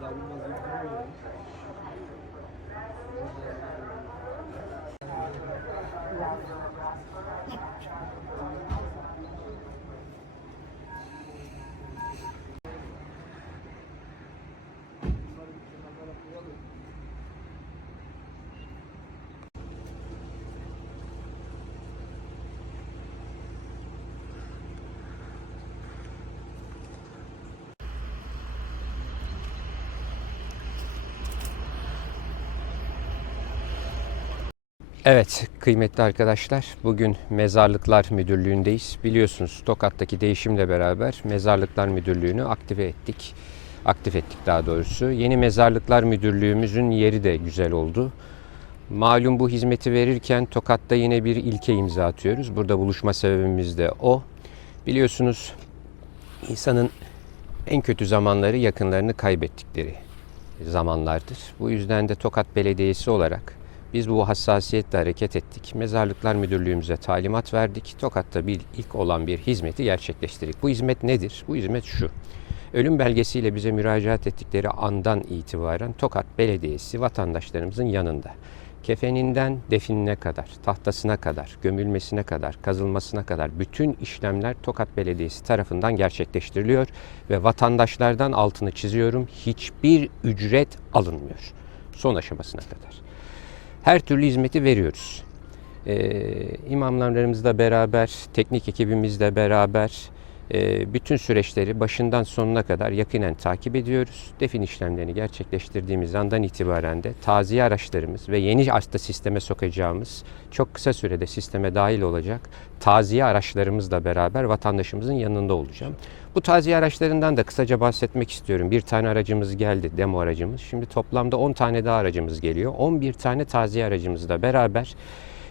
Thank you. Evet kıymetli arkadaşlar bugün Mezarlıklar Müdürlüğü'ndeyiz. Biliyorsunuz Tokat'taki değişimle beraber Mezarlıklar Müdürlüğü'nü aktive ettik. Aktif ettik daha doğrusu. Yeni Mezarlıklar Müdürlüğümüzün yeri de güzel oldu. Malum bu hizmeti verirken Tokat'ta yine bir ilke imza atıyoruz. Burada buluşma sebebimiz de o. Biliyorsunuz insanın en kötü zamanları yakınlarını kaybettikleri zamanlardır. Bu yüzden de Tokat Belediyesi olarak biz bu hassasiyetle hareket ettik. Mezarlıklar Müdürlüğümüze talimat verdik. Tokat'ta bir ilk olan bir hizmeti gerçekleştirdik. Bu hizmet nedir? Bu hizmet şu. Ölüm belgesiyle bize müracaat ettikleri andan itibaren Tokat Belediyesi vatandaşlarımızın yanında. Kefeninden definine kadar, tahtasına kadar, gömülmesine kadar, kazılmasına kadar bütün işlemler Tokat Belediyesi tarafından gerçekleştiriliyor ve vatandaşlardan altını çiziyorum hiçbir ücret alınmıyor son aşamasına kadar. Her türlü hizmeti veriyoruz. Ee, imamlarımızla beraber, teknik ekibimizle beraber bütün süreçleri başından sonuna kadar yakinen takip ediyoruz. Defin işlemlerini gerçekleştirdiğimiz andan itibaren de taziye araçlarımız ve yeni hasta sisteme sokacağımız çok kısa sürede sisteme dahil olacak taziye araçlarımızla beraber vatandaşımızın yanında olacağım. Bu taziye araçlarından da kısaca bahsetmek istiyorum. Bir tane aracımız geldi, demo aracımız. Şimdi toplamda 10 tane daha aracımız geliyor. 11 tane taziye aracımızla beraber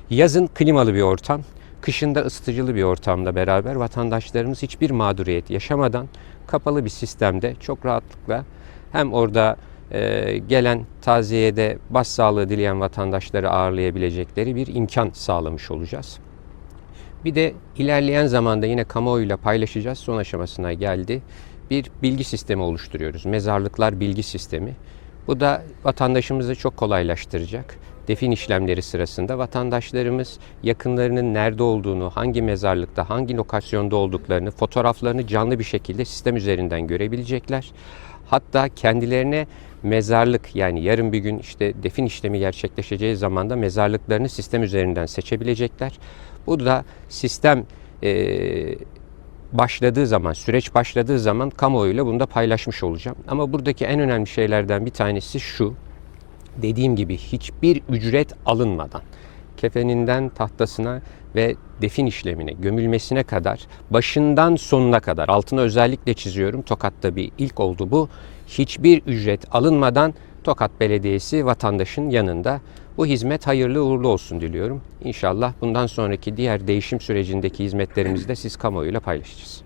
yazın klimalı bir ortam, kışında ısıtıcılı bir ortamda beraber vatandaşlarımız hiçbir mağduriyet yaşamadan kapalı bir sistemde çok rahatlıkla hem orada e, gelen taziyede başsağlığı dileyen vatandaşları ağırlayabilecekleri bir imkan sağlamış olacağız. Bir de ilerleyen zamanda yine kamuoyuyla paylaşacağız. Son aşamasına geldi. Bir bilgi sistemi oluşturuyoruz. Mezarlıklar bilgi sistemi. Bu da vatandaşımızı çok kolaylaştıracak. Defin işlemleri sırasında vatandaşlarımız yakınlarının nerede olduğunu, hangi mezarlıkta, hangi lokasyonda olduklarını, fotoğraflarını canlı bir şekilde sistem üzerinden görebilecekler. Hatta kendilerine mezarlık yani yarın bir gün işte defin işlemi gerçekleşeceği zaman da mezarlıklarını sistem üzerinden seçebilecekler. Bu da sistem başladığı zaman, süreç başladığı zaman kamuoyuyla bunu da paylaşmış olacağım. Ama buradaki en önemli şeylerden bir tanesi şu. Dediğim gibi hiçbir ücret alınmadan kefeninden tahtasına ve defin işlemine, gömülmesine kadar başından sonuna kadar altına özellikle çiziyorum. Tokat'ta bir ilk oldu bu. Hiçbir ücret alınmadan Tokat Belediyesi vatandaşın yanında. Bu hizmet hayırlı uğurlu olsun diliyorum. İnşallah bundan sonraki diğer değişim sürecindeki hizmetlerimizi de siz kamuoyuyla paylaşacağız.